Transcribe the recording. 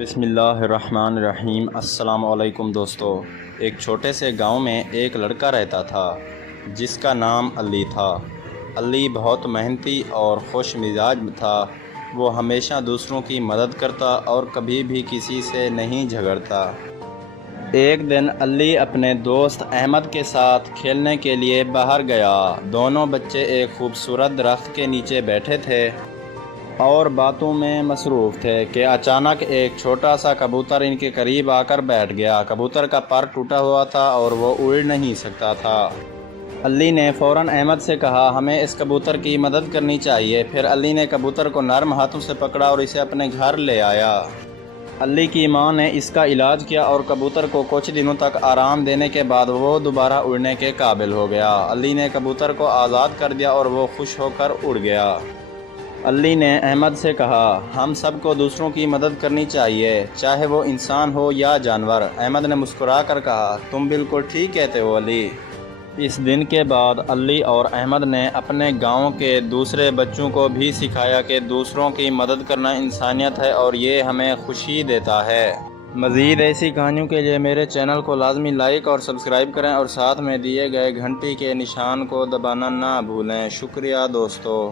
بسم اللہ الرحمن الرحیم۔ السلام علیکم دوستو۔ ایک چھوٹے سے گاؤں میں ایک لڑکا رہتا تھا جس کا نام علی تھا۔ علی بہت محنتی اور خوش مزاج تھا۔ وہ ہمیشہ دوسروں کی مدد کرتا اور کبھی بھی کسی سے نہیں جھگڑتا۔ ایک دن علی اپنے دوست احمد کے ساتھ کھیلنے کے لیے باہر گیا۔ دونوں بچے ایک خوبصورت درخت کے نیچے بیٹھے تھے اور باتوں میں مصروف تھے کہ اچانک ایک چھوٹا سا کبوتر ان کے قریب آ کر بیٹھ گیا۔ کبوتر کا پر ٹوٹا ہوا تھا اور وہ اڑ نہیں سکتا تھا۔ علی نے فوراً احمد سے کہا، ہمیں اس کبوتر کی مدد کرنی چاہیے۔ پھر علی نے کبوتر کو نرم ہاتھوں سے پکڑا اور اسے اپنے گھر لے آیا۔ علی کی ماں نے اس کا علاج کیا اور کبوتر کو کچھ دنوں تک آرام دینے کے بعد وہ دوبارہ اڑنے کے قابل ہو گیا۔ علی نے کبوتر کو آزاد کر دیا اور وہ خوش ہو کر اڑ گیا۔ علی نے احمد سے کہا، ہم سب کو دوسروں کی مدد کرنی چاہیے، چاہے وہ انسان ہو یا جانور۔ احمد نے مسکرا کر کہا، تم بالکل ٹھیک کہتے ہو علی۔ اس دن کے بعد علی اور احمد نے اپنے گاؤں کے دوسرے بچوں کو بھی سکھایا کہ دوسروں کی مدد کرنا انسانیت ہے اور یہ ہمیں خوشی دیتا ہے۔ مزید ایسی کہانیوں کے لیے میرے چینل کو لازمی لائک اور سبسکرائب کریں اور ساتھ میں دیے گئے گھنٹی کے نشان کو دبانا نہ بھولیں۔ شکریہ دوستو۔